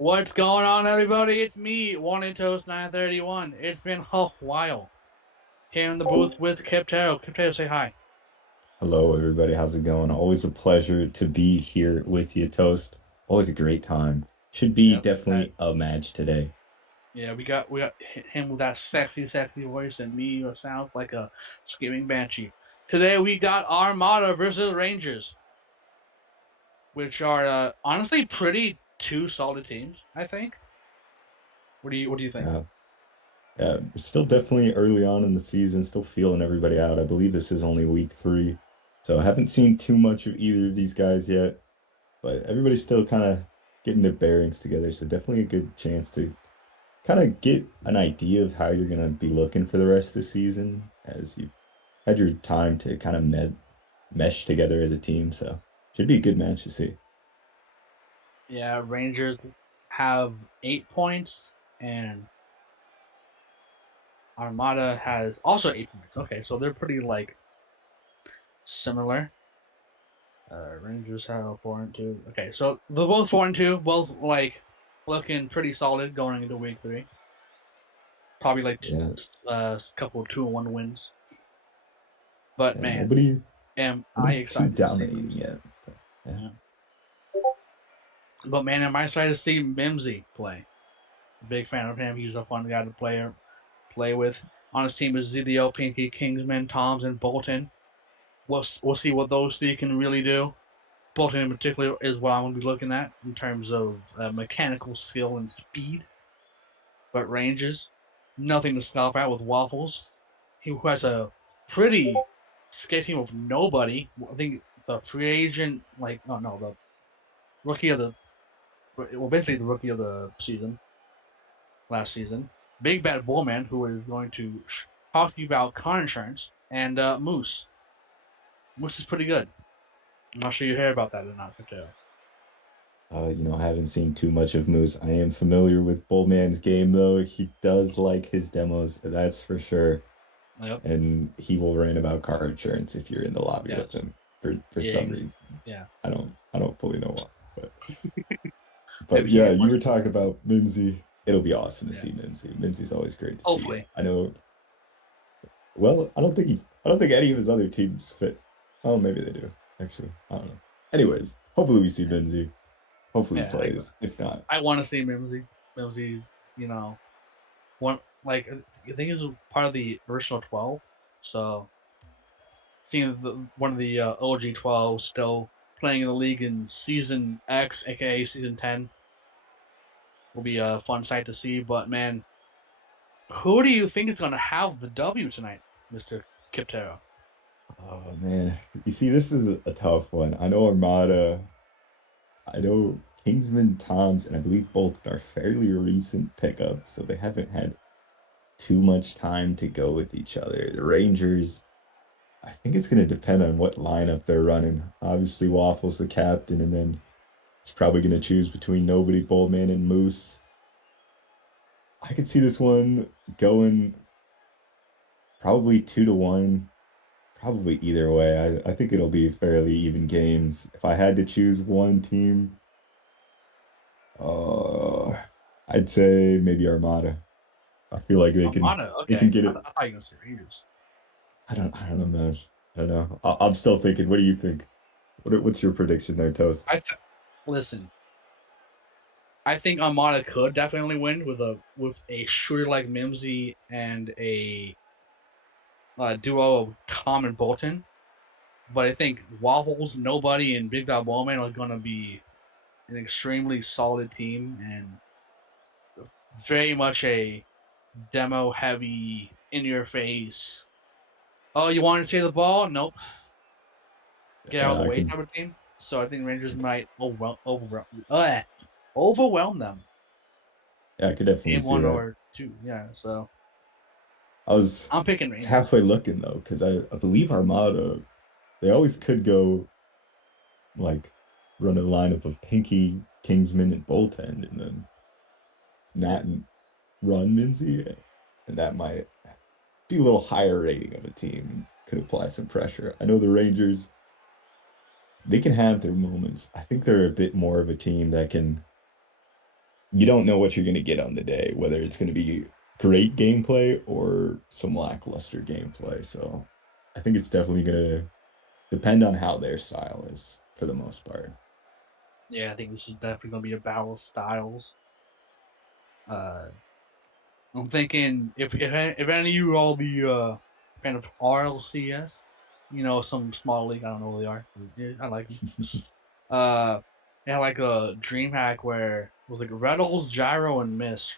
What's going on, everybody? It's me, One in Toast 931. It's been a while. Here in the booth with Kiptero. Kiptero, say hi. Hello, everybody. How's it going? Always a pleasure to be here with you, Toast. Always a great time. Should be Yep. definitely a match today. Yeah, we got him with that sexy voice, and me who sounds like a screaming banshee. Today we got Armada versus Rangers, which are honestly pretty two solid teams. I think. What do you think? Yeah, yeah. We're still definitely early on in the season, still feeling everybody out. I believe this is only week 3, so I haven't seen too much of either of these guys yet. But everybody's still kind of getting their bearings together, so definitely a good chance to kind of get an idea of how you're gonna be looking for the rest of the season as you've had your time to kind of mesh together as a team. So should be a good match to see. Yeah, Rangers have 8 points, and Armada has also 8 points. Okay, so they're pretty similar. Rangers have 4-2. Okay, so they're both 4-2, both looking pretty solid going into week three. Probably Yeah, a couple 2-1 wins. But yeah. man, Nobody, am I nobody too excited to see dominating Mimsy. yet. But yeah, Yeah. But man, am I excited to see Mimsy play? Big fan of him. He's a fun guy to play with. On his team is ZDO, Pinky, Kingsman, Toms, and Bolton. We'll see what those three can really do. Bolton in particular is what I'm going to be looking at in terms of mechanical skill and speed. But Rangers, nothing to scoff at with Waffles. He has a pretty skate team of nobody. I think the free agent, oh no, the rookie of the, well, basically the rookie of the season, last season. Big Bad Bullman, who is going to talk to you about car insurance, and Moose. Moose is pretty good. I'm not sure you heard about that or not, Mateo. I haven't seen too much of Moose. I am familiar with Bullman's game though. He does like his demos, that's for sure. Yep. And he will rant about car insurance if you're in the lobby with Yes. him for Yeah. some reason. Yeah. I don't fully know why, but Maybe he yeah, gets you money were from it. talking about Mimsy. It'll be awesome to Yeah. see Mimsy. Mimsy's always great to see. Hopefully. I know. Well, I don't think any of his other teams fit. Oh, maybe they do. Actually, I don't know. Anyways, hopefully we see Yeah. Mimsy. Hopefully he Yeah. plays. If not, I want to see Mimsy. Mimsy's, one I think he's part of the original 12. So seeing one of the OG 12 still playing in the league in season X, aka season 10, will be a fun sight to see. But man, who do you think is going to have the W tonight, Mister Kiptero? oh man, you see, this is a tough one. I know Armada. I know Kingsman, Toms, and I believe Bolton are fairly recent pickups, so they haven't had too much time to go with each other. The Rangers. I think it's going to depend on what lineup they're running. Obviously, Waffle's the captain, and then he's probably going to choose between Nobody, Bullman, and Moose. I could see this one going probably 2-1, probably either way. I think it'll be fairly even games. If I had to choose one team, uh, I'd say maybe Armada. I feel like Armada. they can Okay, get I, it. th- I thought you were going to say Rangers. I don't know, man. I don't know. I'm still thinking. What do you think? What's your prediction there, Toast? Listen. I think Armada could definitely win with a shooter like Mimsy and a duo of Tom and Bolton. But I think Waffles, Nobody, and Big Dog Bowman are going to be an extremely solid team and very much a demo heavy, in your face. Oh, you want to see the ball? Nope. Get out of Yeah, the I way can. type of team. So I think Rangers might overwhelm them. Yeah, I could definitely Game see one that. or two. Yeah. So I was I'm picking it's Rangers. halfway looking though, because I believe Armada, they always could go like run a lineup of Pinky, Kingsman, and Bolton, and then not run Mimsy, and that might be a little higher rating of a team. Could apply some pressure. I know the Rangers, they can have their moments. I think they're a bit more of a team that can you don't know what you're going to get on the day, whether it's going to be great gameplay or some lackluster gameplay. So I think it's definitely going to depend on how their style is for the most part. Yeah, I think this is definitely gonna be a battle of styles. Uh, I'm thinking if any of you all the fan of RLCS, some small league, I don't know who they are. Yeah, I like them. They had like a dream hack where it was like Reynolds, Gyro, and Miss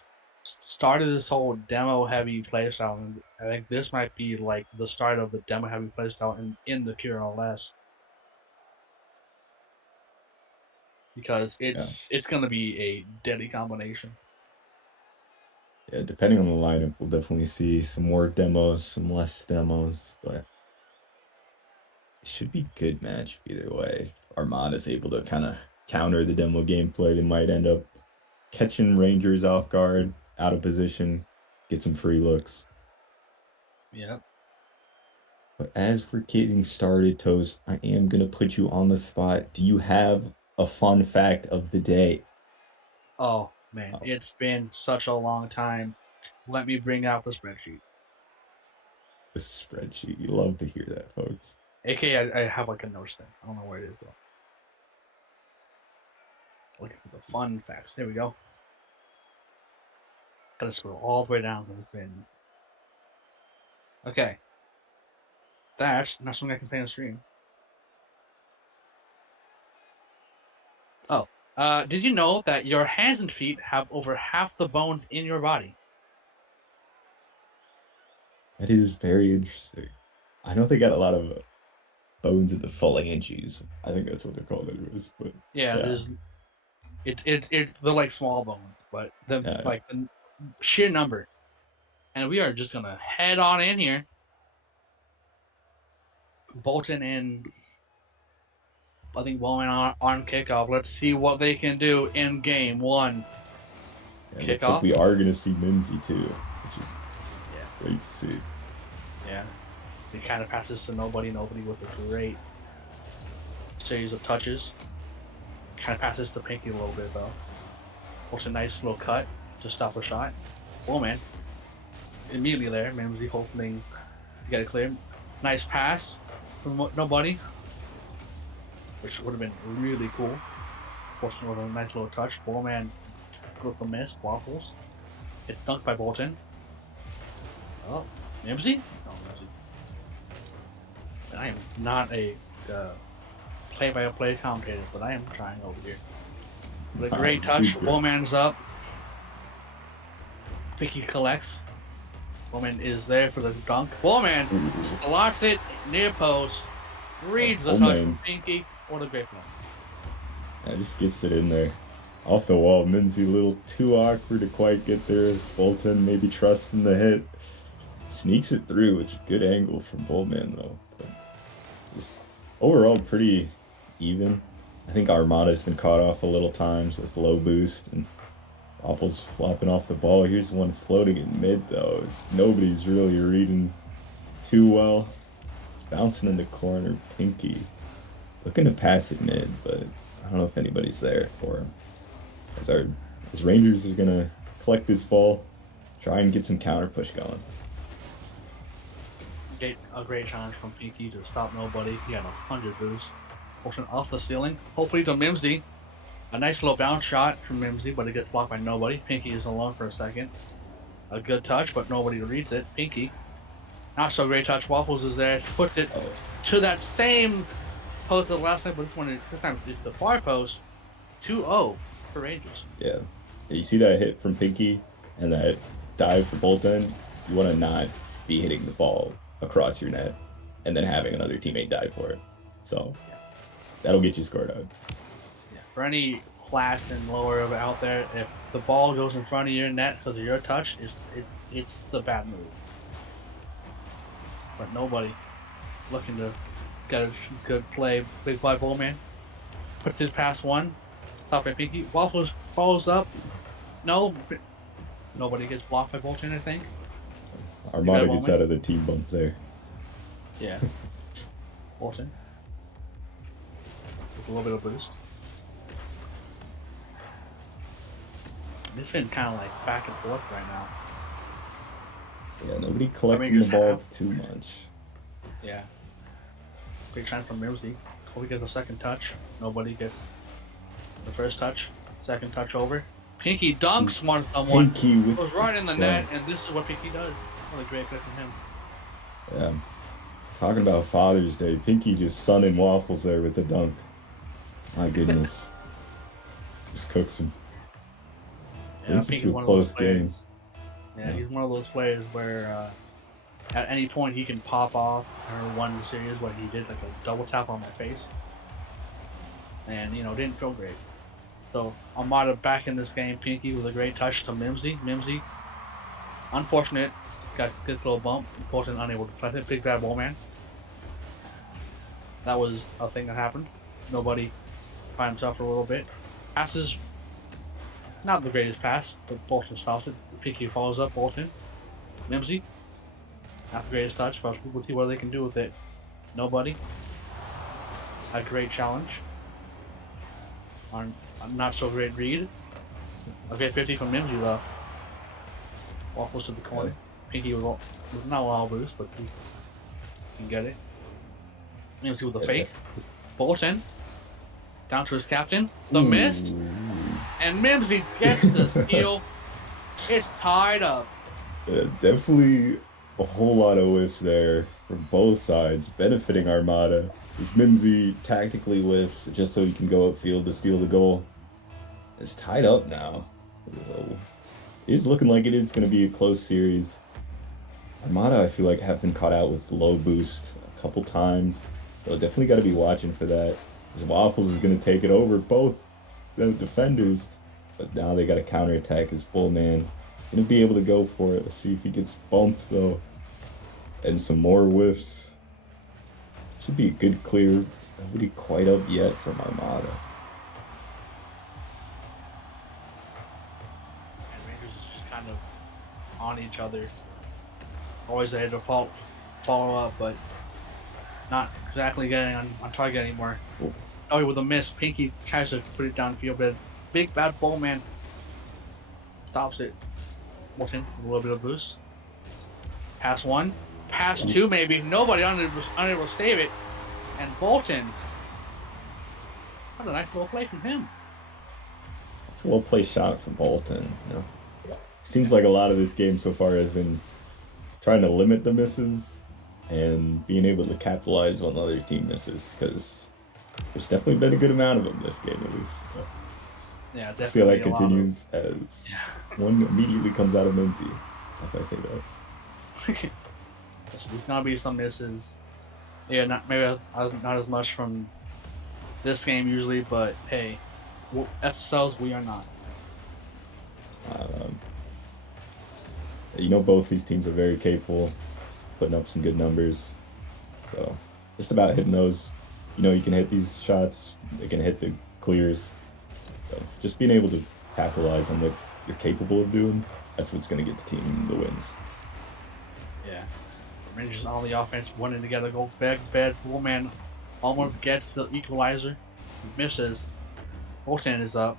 started this whole demo heavy playstyle, and I think this might be like the start of the demo heavy playstyle in the QRLS because Yeah. it's gonna be a deadly combination. Yeah, depending on the lineup, we'll definitely see some more demos, some less demos, but it should be a good match either way. If Armada's able to kind of counter the demo gameplay, they might end up catching Rangers off guard, out of position, get some free looks. Yep. But as we're getting started, Toast, I am gonna put you on the spot. Do you have a fun fact of the day? Oh man, Oh, it's been such a long time. Let me bring out the spreadsheet. the spreadsheet. You love to hear that, folks. AKA, I have like a notes thing. I don't know where it is though. Looking for the fun facts. There we go. Gotta scroll all the way down because it's been okay. That's not something I can play on stream. Oh, did you know that your hands and feet have over half the bones in your body? That is very interesting. I know they got a lot of bones in the phalanges. I think that's what they're called anyways. But Yeah, yeah, there's they're like small bones, but yeah, the sheer number. And we are just gonna head on in here, Bolton and I think Bowman on kickoff. Let's see what they can do in game one. yeah. It looks like Kickoff. we are gonna see Mimsy too, which is Yeah, great to see. yeah. It kind of passes to nobody. Nobody with a great series of touches. Kind of passes to Pinky a little bit though. What's a nice little cut to stop a shot. Oh man, immediately there, Mimsy hoping to get it clear. Nice pass from nobody, which would have been really cool. Fortunately, with a nice little touch. Bowman with the miss. Waffles. It's dunked by Bolton. Oh, Mimsy? No, Mimsy. And I am not a play-by-play commentator, but I am trying over here. With a great touch, Bowman's up. Pinky collects. Bowman is there for the dunk. Bowman slots it near post. Reads the touch from Pinky. What a great play. Yeah, just gets it in there. Off the wall, Mimsy a little too awkward to quite get there. Bolton maybe trusting the hit. Sneaks it through, which is a good angle from Bowman though. But just overall pretty even. I think Armada's been caught off a little times with low boost and Waffles flopping off the ball. Here's one floating in mid though. Nobody's really reading too well. Bouncing in the corner, Pinky. Looking to pass it mid, but I don't know if anybody's there for him. As Rangers are gonna collect this ball, try and get some counter push going. A great challenge from Pinky to stop nobody. He had 100 boosts. Bolton off the ceiling. Hopefully to Mimsy. A nice little bounce shot from Mimsy, but it gets blocked by nobody. Pinky is alone for a second. A good touch, but nobody reads it. Pinky. Not so great touch. Waffles is there. Puts it to that same post as the last time, but this time it's the far post. 2-0 for Rangers. Yeah. You see that hit from Pinky and that dive for Bolton? You want to not be hitting the ball across your net and then having another teammate dive for it. So that'll get you scored out. Yeah. For any class and lower of it out there, if the ball goes in front of your net because of your touch, it's the bad move. But nobody looking to get a good play. Big play Bowman. Puts his pass one. Stop by Pinky. Waffles follows up. No. Nobody gets blocked by Bolton, I think. Armada gets out of the team bump there. Yeah. Bolton. With a little bit of boost. It's been kind of like back and forth right now. Yeah, nobody I collecting mean, the just ball too much. yeah. Big chance from Mimsy. Kobe gets a second touch. Nobody gets the first touch. Second touch over. Pinky dunks one someone. Pinky with Goes right in the net, dunk. and this is what Pinky does. What a great play from him. Yeah, talking about Father's Day, Pinky just sunning waffles there with the dunk. My goodness, just cooks him. Yeah, Brings it Pinky's to a one of those close game. players. Yeah, Yeah, he's one of those players where at any point he can pop off. I remember one series where he did like a double tap on my face, and didn't feel great. So Armada back in this game. Pinky with a great touch to Mimsy. Mimsy, unfortunate, got a good little bump. Important, unable to press it. Big bad ball man. That was a thing that happened. Nobody by himself for a little bit. Passes, not the greatest pass, but Bolton stops it. Pinky follows up. Bolton, Mimsy, not the greatest touch, but we'll see what they can do with it. Nobody. A great challenge on a not so great read. A great 50 from Mimsy though. Waffles to the yeah, corner. Pinky was not a lot of boost, but he can get it. Mimsy with a yeah, fake. Bolton down to his captain. The miss. Ooh, And Mimsy gets the steal. It's tied up. yeah, definitely a whole lot of whiffs there from both sides, benefiting Armada. As Mimsy tactically whiffs just so he can go upfield to steal the goal. It's tied up now. So, it is looking like it is going to be a close series. Armada, I feel like, have been caught out with low boost a couple times. So definitely got to be watching for that. Because Waffles is going to take it over both the defenders. But now they got to counterattack his full man. Going to be able to go for it. Let's see if he gets bumped, though. And some more whiffs. Should be a good clear. Nobody quite up yet from Armada. And Rangers is just kind of on each other. Always ahead to follow up, but not exactly getting on target anymore. Oh, Oh, with a miss, Pinky tries to put it downfield, but big bad ball man stops it. Bolton with a little bit of boost. Pass one, pass two, maybe. Nobody unable to save it, and Bolton. What a nice little play from him. it's a well placed shot from Bolton. You know? Seems Yeah, like a lot of this game so far has been trying to limit the misses and being able to capitalize when the other team misses because there's definitely been a good amount of them this game at least. So yeah, see how definitely that a lot of continues as yeah. one immediately comes out of Mimsy as I say that. There's gonna be some misses. Yeah, not maybe not as much from this game usually, but hey, SSLs we are not. Um, you know, both these teams are very capable, putting up some good numbers. So just about hitting those. You know, you can hit these shots, they can hit the clears. So just being able to capitalize on what you're capable of doing, that's what's going to get the team the wins. Yeah, Rangers on the offense, running together, go back, bad man almost gets the equalizer, misses. Bolton is up.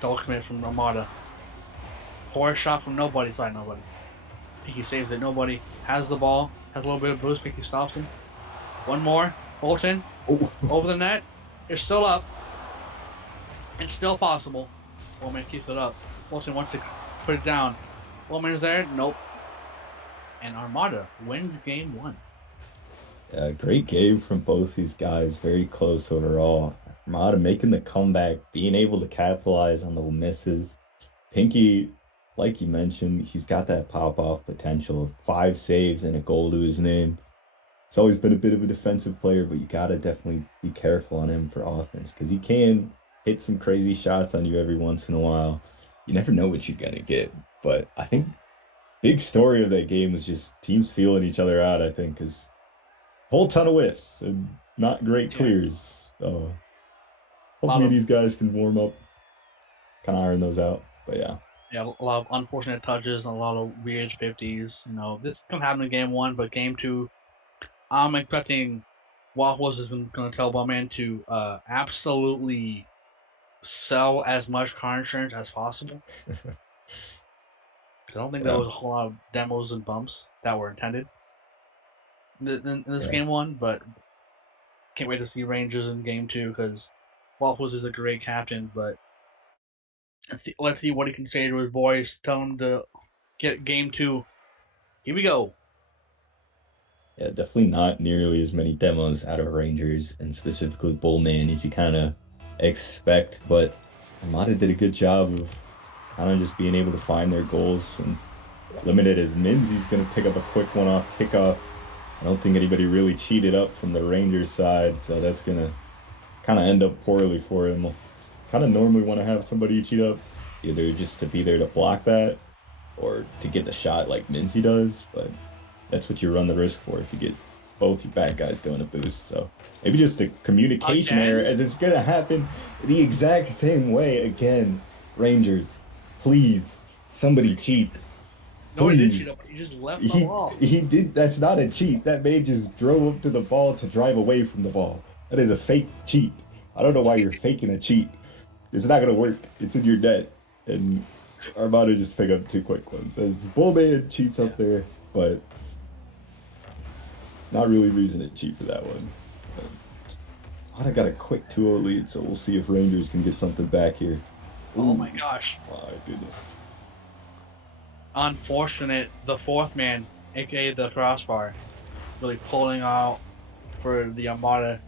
Double commit from Armada. Poor shot from nobody, sorry, nobody. Pinky saves it. Nobody has the ball, has a little bit of boost. Pinky stops him. One more. Bolton Oh, over the net. It's still up. It's still possible. Bowman keeps it up. Bolton wants to put it down. Bowman's there. Nope. And Armada wins game one. great game from both these guys. Very close overall. Armada making the comeback, being able to capitalize on the misses. Pinky, like you mentioned, he's got that pop off potential. 5 saves and a goal to his name. He's always been a bit of a defensive player, but you gotta definitely be careful on him for offense because he can hit some crazy shots on you every once in a while. You never know what you're gonna get. But I think big story of that game was just teams feeling each other out. I think because whole ton of whiffs and not great Yeah. clears. A lot Hopefully of these guys can warm up, kind of iron those out. But yeah, a lot of unfortunate touches and a lot of weird 50s. This can happen in game one, but game two, I'm expecting Waffles is going to tell Bowman to absolutely sell as much car insurance as possible. I don't think there Yeah, was a whole lot of demos and bumps that were intended in this yeah, game one, but can't wait to see Rangers in game two because Waffles is a great captain, but let's see what he can say to his boys. Tell him to get game two. Here we go. yeah. Definitely not nearly as many demos out of Rangers and specifically Bullman as you kind of expect, but Armada did a good job of kind of just being able to find their goals and limited as Mimsy's going to pick up a quick one off kickoff. I don't think anybody really cheated up from the Rangers side, so that's going to kind of end up poorly for him. Kind of normally want to have somebody cheat up, either just to be there to block that or to get the shot like Mincy does, but that's what you run the risk for if you get both your bad guys going to boost. So maybe just a communication error Again? as it's going to happen the exact same way again. Rangers, please, somebody cheat. No, he did cheat Please. up. He just left the He ball. he did that's not a cheat. That man just drove up to the ball to drive away from the ball. That is a fake cheat. I don't know why you're faking a cheat. It's not gonna work. It's in your net. And Armada just pick up two quick ones. As Bullman cheats Yeah. up there, but not really reason to cheat for that one. Armada got a quick 2-0 lead, so we'll see if Rangers can get something back here. Oh Ooh, my gosh. my goodness. Unfortunate. The fourth man, aka the crossbar, really pulling out for the Armada,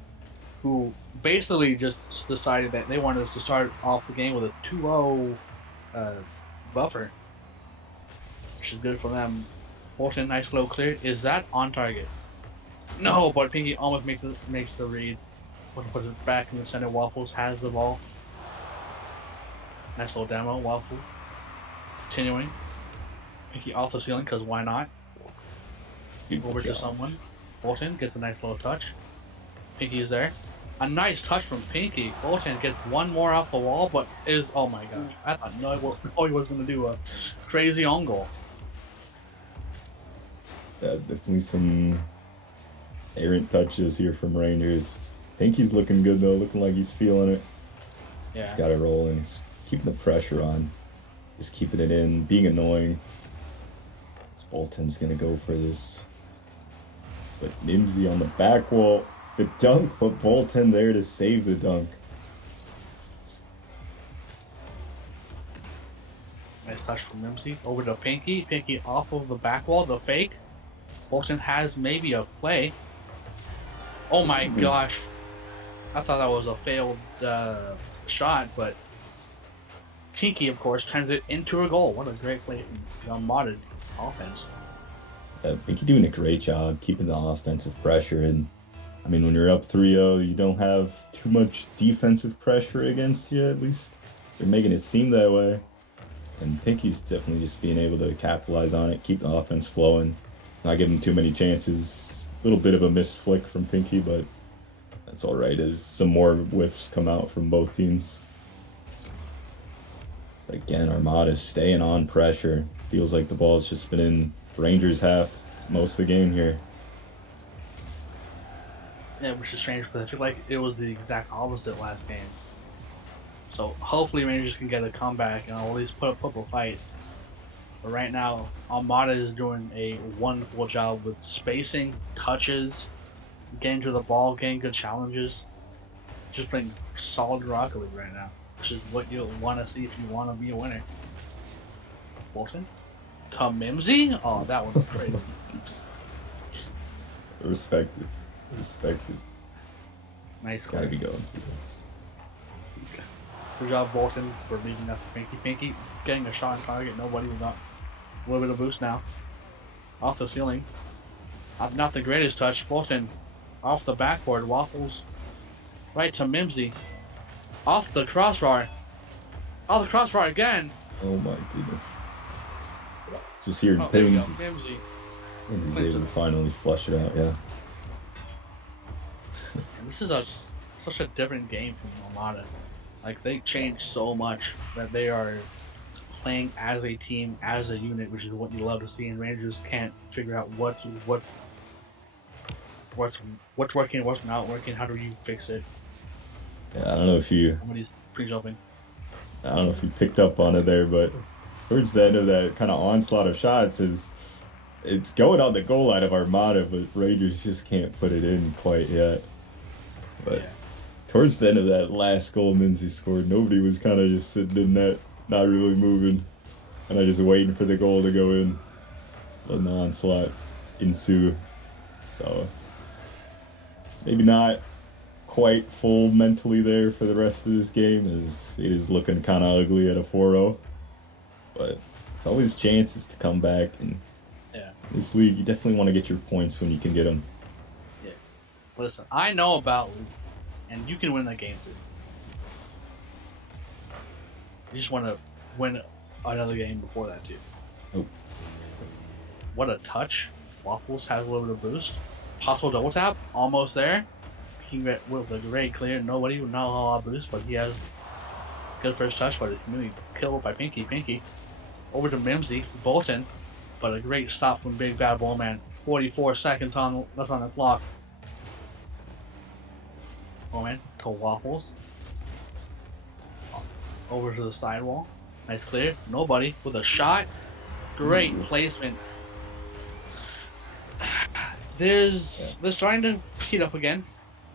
who basically just decided that they wanted to start off the game with a 2-0 buffer, which is good for them. Bolton, nice low clear. Is that on target? No, but Pinky almost makes the read. Puts it back in the center. Waffles has the ball. Nice little demo. Waffle continuing. Pinky off the ceiling because why not? Beautiful Over to job. someone. Bolton gets a nice little touch. Pinky is there. A nice touch from Pinky. Bolton gets one more off the wall, but is oh my gosh! I thought he was gonna do a crazy on goal. Yeah, definitely some errant touches here from Rangers. Pinky's looking good though, looking like he's feeling it. He's Yeah. got it rolling. He's keeping the pressure on. Just keeping it in, being annoying. This Bolton's gonna go for this. But Nimsy on the back wall. The dunk, but Bolton there to save the dunk. Nice touch from Mimsy. Over to Pinky. Pinky off of the back wall. The fake. Bolton has maybe a play. Oh my gosh. I thought that was a failed shot, but Pinky, of course, turns it into a goal. What a great play from the Armada offense. Pinky doing a great job keeping the offensive pressure. And I mean, when you're up 3-0, you don't have too much defensive pressure against you, at least. They're making it seem that way. And Pinky's definitely just being able to capitalize on it, keep the offense flowing, not giving too many chances. A little bit of a missed flick from Pinky, but that's all right as some more whiffs come out from both teams. But again, Armada's staying on pressure. Feels like the ball's just been in Rangers half most of the game here. Yeah, which is strange because I feel like it was the exact opposite last game. So hopefully Rangers can get a comeback and at least put up a fight. But right now, Armada is doing a wonderful job with spacing, touches, getting to the ball, getting good challenges. Just playing solid Rocket League right now, which is what you'll want to see if you want to be a winner. Bolton? To Mimsy? Oh, that was crazy. Respect it. Respect it. Nice Gotta clear. be going through this. Good job, Bolton, for leaving that to Pinky. Pinky getting a shot on target. Nobody got a little bit of boost now. Off the ceiling. Not the greatest touch. Bolton off the backboard. Waffles right to Mimsy. Off the crossbar. Off the crossbar again. Oh my goodness. Just hearing Oh, there we go. pings. Mimsy. And he's able to finally flush it out, yeah. And this is such a different game from Armada. Like, they changed so much that they are playing as a team, as a unit, which is what you love to see. And Rangers can't figure out what's working, what's not working. How do you fix it? Yeah, I don't know if you Somebody's pre-jumping. I don't know if you picked up on it there, but towards the end of that kind of onslaught of shots is it's going on the goal line of Armada, but Rangers just can't put it in quite yet. But Yeah. towards the end of that last goal Mimsy scored, nobody was kind of just sitting in net, not really moving, kind of just waiting for the goal to go in, letting the onslaught ensue. So maybe not quite full mentally there for the rest of this game as it is looking kind of ugly at a 4-0. But it's always chances to come back. And Yeah. this league, you definitely want to get your points when you can get them. Yeah. Listen, I know about Luke, and you can win that game too. You just want to win another game before that too. Oh, What a touch! Waffles has a little bit of boost. Possible double tap, almost there. He get with a great clear. Nobody would not allow a boost, but he has good first touch. But it's really killed by Pinky. Pinky over to Mimsy, Bolton, but a great stop from Big Bad Bowman. 44 seconds on left on the clock. Bowman to Waffles. Over to the sidewall. Nice clear. Nobody with a shot. Great placement. They're starting to heat up again.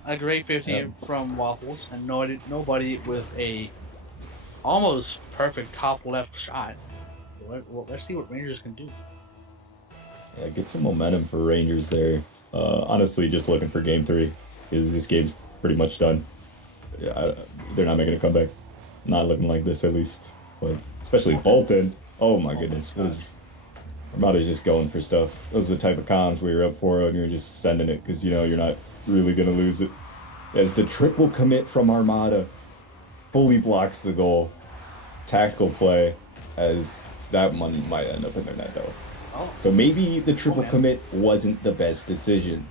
A great 50 yeah. from Waffles, and nobody with a almost perfect top left shot. Let's see what Rangers can do. Yeah, get some momentum for Rangers there. Honestly, just looking for game three because this game's pretty much done. Yeah, they're not making a comeback. Not looking like this, at least. But especially Bolton. Oh my goodness, what is Armada's just going for stuff. Those are the type of comms where you're up 4-0 and you're just sending it because you know you're not really gonna lose it. As the triple commit from Armada fully blocks the goal. Tactical play, as that one might end up in the net though. Oh, So maybe the triple man. commit wasn't the best decision.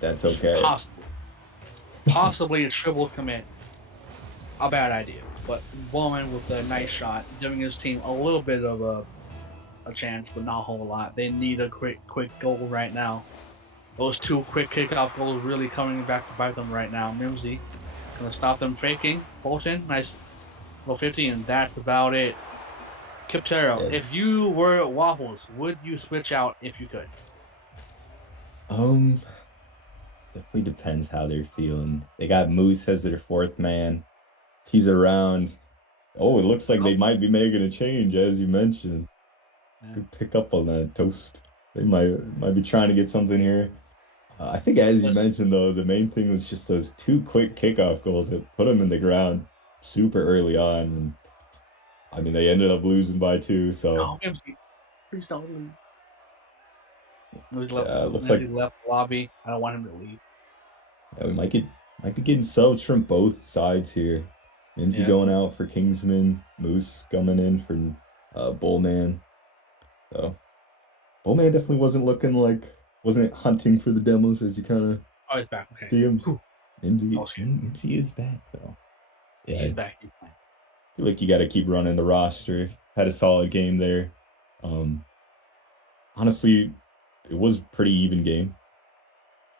That's okay. Possibly a triple commit. A bad idea. But Bowman with a nice shot, giving his team a little bit of a chance, but not a whole lot. They need a quick goal right now. Those two quick kickoff goals really coming back to bite them right now. Mimsy gonna stop them faking. Bolton, nice little 50, and that's about it. Kiptero, Yeah. if you were Waffles, would you switch out if you could? Um, definitely depends how they're feeling. They got Moose as their fourth man. If he's around. Oh, it looks like Oh, they might be making a change, as you mentioned. yeah. Could pick up on that toast. They might be trying to get something here. I think, as you Listen, mentioned, though, the main thing was just those two quick kickoff goals that put them in the ground super early on. And, I mean, they ended up losing by two. So, no, Mimsy, please don't leave. yeah, it looks Mimsy like left the lobby. I don't want him to leave. yeah, we might be getting subs from both sides here. Mimsy Yeah. going out for Kingsman, Moose coming in for Bullman. So, Bullman definitely wasn't hunting for the demos as you kind of Oh, he's back. Okay. see him. Whew. I Mimsy, was scared. Mimsy is back though. Yeah, He's I back. He's fine. feel like you got to keep running the roster. Had a solid game there. Um, honestly, it was pretty even game.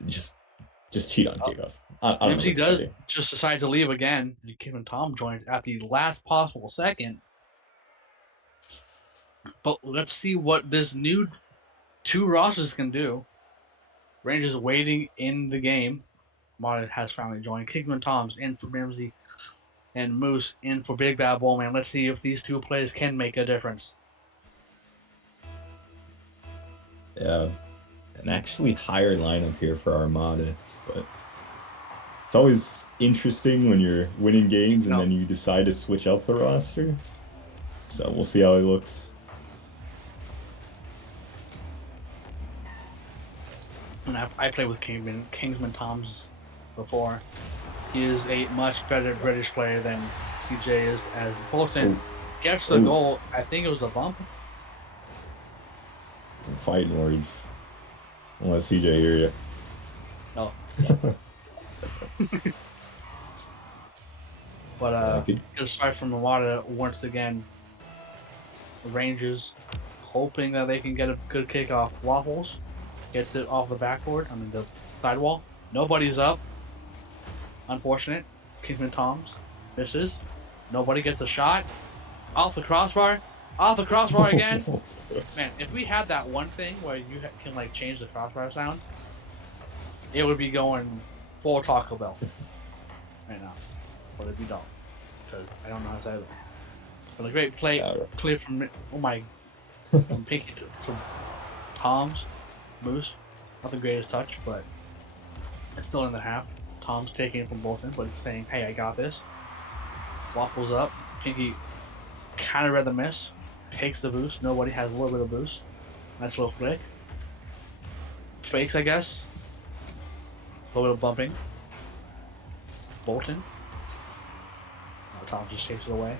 Just just cheat on kickoff. I don't know Mimsy what to tell does you. just decide to leave again. And Kevin Tom joins at the last possible second. But let's see what this new two rosters can do. Rangers waiting in the game. Martin has finally joined. Kingman Toms in for Mimsy and Moose in for Big Bad Bowman. Let's see if these two players can make a difference. Yeah, an actually higher lineup here for Armada, but it's always interesting when you're winning games and No, then you decide to switch up the roster. So we'll see how he looks. and I played with Kingsman Toms before. He is a much better British player than CJ is. As Bolton Oh, gets the oh, goal, I think it was a bump. some fighting words. I'll let CJ hear Oh, yeah. you. But Good. good start from Armada once again. The Rangers hoping that they can get a good kickoff. Waffles gets it off the backboard. I mean the sidewall. Nobody's up. Unfortunate. Kingsman Toms misses. Nobody gets a shot. Off the crossbar. Off the crossbar again. Man, if we had that one thing where you can like change the crossbar sound, it would be going full Taco Bell right now. But it'd be dumb because I don't know how to say it. But a great play, Yeah, clear from from Pinky to Tom's Moose. Not the greatest touch, but it's still in the half. Tom's taking it from Bolton, but saying, "Hey, I got this." Waffles up. Pinky kind of read the miss. Takes the boost. Nobody has a little bit of boost. Nice little flick. Fakes, I guess. A little bit of bumping. Bolton. Tom just takes it away.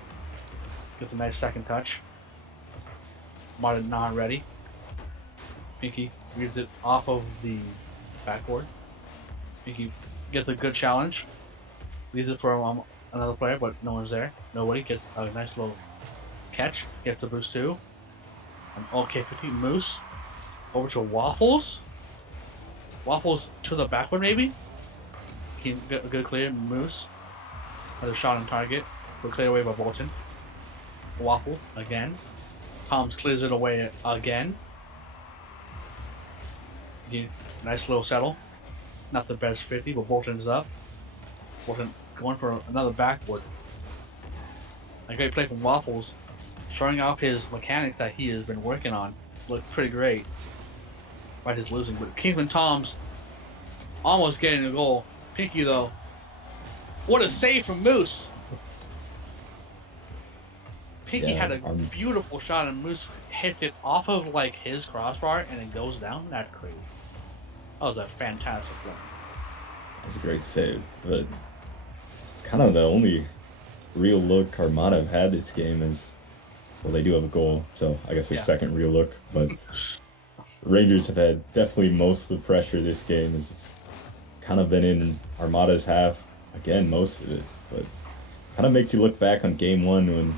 Gets a nice second touch. Martin non-ready. Pinky reads it off of the backboard. Pinky gets a good challenge. Leaves it for another player, but no one's there. Nobody gets a nice little catch. Gets the boost too. And okay, 15 Moose. Over to Waffles. Waffles to the backward maybe. He get a good clear. Moose has a shot on target. But cleared away by Bolton. Waffle again. Toms clears it away again. Nice little settle. Not the best 50, but Bolton's up. Bolton going for another backboard. A great play from Waffles, showing off his mechanics that he has been working on. Looked pretty great. Despite his losing, but Kingsman Tom's almost getting a goal. Pinky though, what a save from Moose! Pinky had a beautiful shot, and Moose hit it off of like his crossbar, and it goes down. That's crazy. That was a fantastic play. That was a great save, but it's kind of the only real look Armada have had this game is, well, they do have a goal, so I guess their second real look, but Rangers have had definitely most of the pressure this game. It's kind of been in Armada's half, again, most of it, but kind of makes you look back on game one when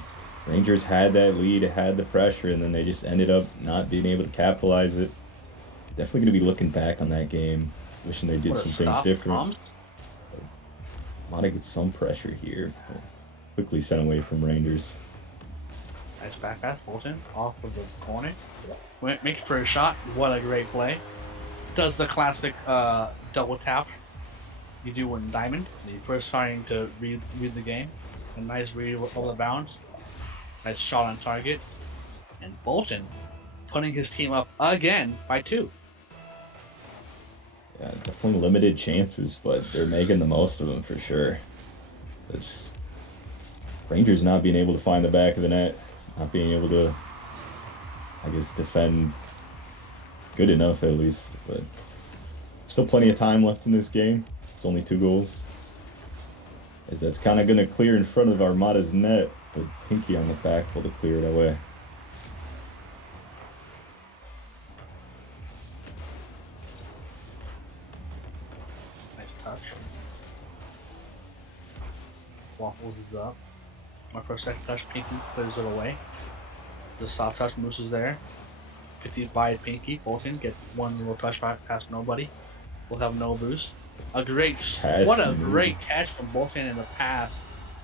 Rangers had that lead, had the pressure, and then they just ended up not being able to capitalize it. Definitely going to be looking back on that game, wishing they did some things different. Armada gets some pressure here. Quickly sent away from Rangers. Nice back pass, Bolton, off of the corner. Making for a shot. What a great play. Does the classic double tap you do in Diamond. The first starting to read the game. A nice read over the bounds. Nice shot on target. And Bolton putting his team up again by 2. Yeah, definitely limited chances, but they're making the most of them for sure. It's Rangers not being able to find the back of the net, not being able to, I guess, defend good enough at least. But still plenty of time left in this game. It's only 2 goals. As that's kind of going to clear in front of Armada's net, but Pinky on the back will to clear it away. Nice touch. Waffles is up. My first second touch, Pinky clears it away. The soft touch, Moose is there. 50 by Pinky. Bolton gets one little touch past nobody. We'll have no boost. What a great catch from Bolton in the pass.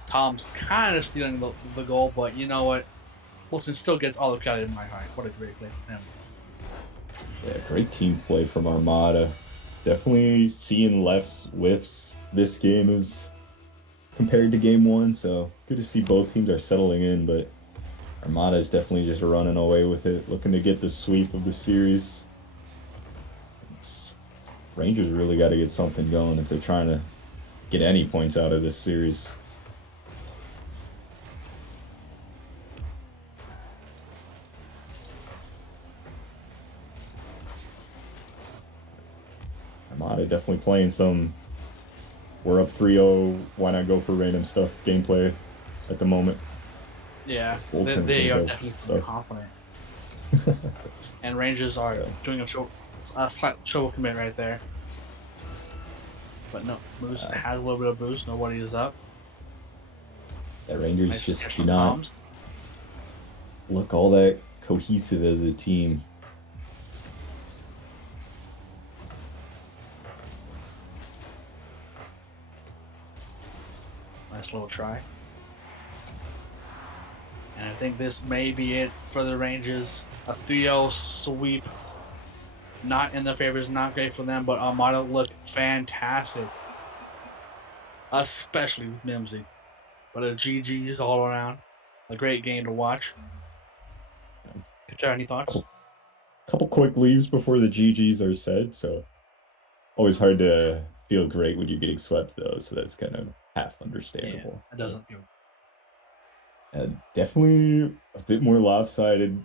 Tom's kind of stealing the goal, but you know what? Bolton still gets all the credit in my heart. What a great play from him. Yeah, great team play from Armada. Definitely seeing less whiffs this game is compared to game one, so good to see both teams are settling in, but Armada is definitely just running away with it, looking to get the sweep of the series. Rangers really got to get something going if they're trying to get any points out of this series. Armada definitely playing some we're up 3-0, why not go for random stuff gameplay at the moment. Yeah, they are definitely confident. And Rangers are doing a slight show commit right there. But no, Moose has a little bit of boost. Nobody is up. The Rangers just do not look all that cohesive as a team. Nice little try. And I think this may be it for the Rangers. A 3-0 sweep, not in the favors, not great for them, but Armada looked fantastic, especially with Mimsy. But a GG's all around. A great game to watch. Katar, any thoughts? Cool. Couple quick leaves before the GGs are said, so always hard to feel great when you're getting swept though, so that's kind of half Yeah, understandable. it But doesn't feel. definitely a bit more lopsided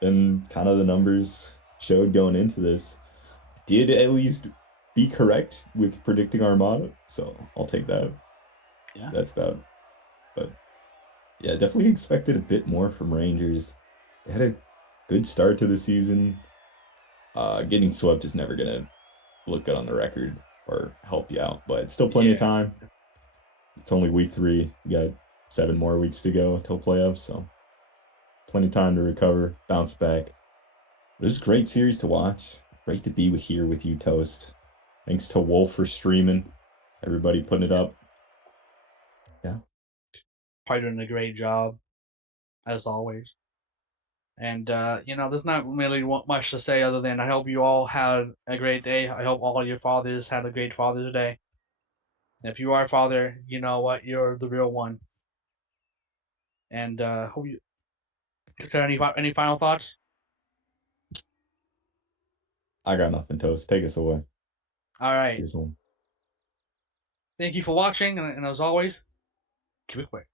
than kind of the numbers showed going into this. Did at least be correct with predicting Armada, so I'll take that. Yeah, That's about. But yeah, definitely expected a bit more from Rangers. They had a good start to the season. Getting swept is never gonna look good on the record or help you out, but still plenty of yeah, time. It's only week 3. You got 7 more weeks to go till playoffs, so plenty of time to recover, bounce back. But it was a great series to watch. Great to be here with you, Toast. Thanks to Wolf for streaming. Everybody putting it yeah. up. Yeah. Probably doing a great job as always. And there's not really much to say other than I hope you all had a great day. I hope all your fathers had a great Father's Day. If you are a father, you know what? You're the real one. And hope you. Any final thoughts? I got nothing, Toast. Take us away. All right. Here's one. Thank you for watching, and as always, keep it quick.